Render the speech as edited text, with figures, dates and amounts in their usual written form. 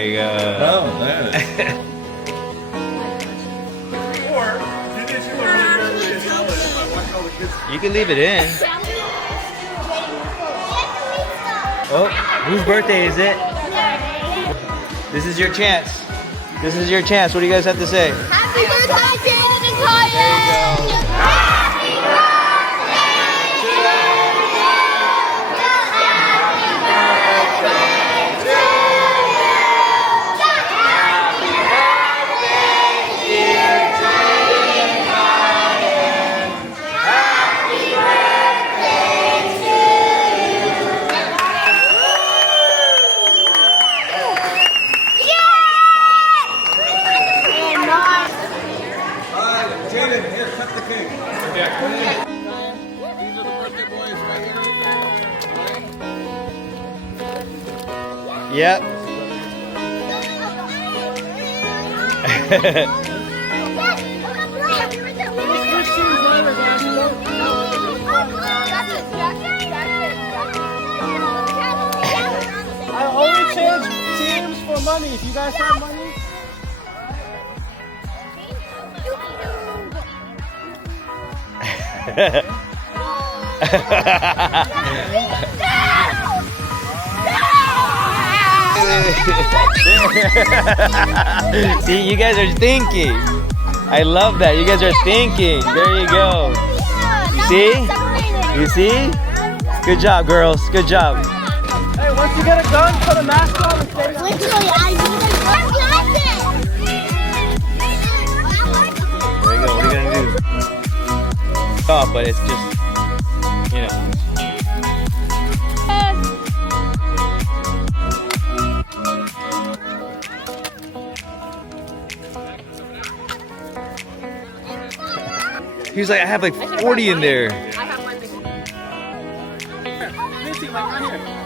There you go. Oh, man. You can leave it in. Oh, whose birthday is it? This is your chance. This is your chance. What do you guys have to say? Happy birthday, Jaiden and Kaiyen! Happy Jaiden, here, cut the cake. These are the birthday boys right here. Yep. I only change teams for money. If you guys have money. See, you guys are thinking. I love that. You guys are thinking. There you go. You see? You see? Good job, girls. Good job. Hey, once you get a gun, put a mask on and stay down. Literally, I need a glasses! There you go. What are you gonna do? Oh, but it's just, you know. He's like, I have like 40 in there. This team, like right here.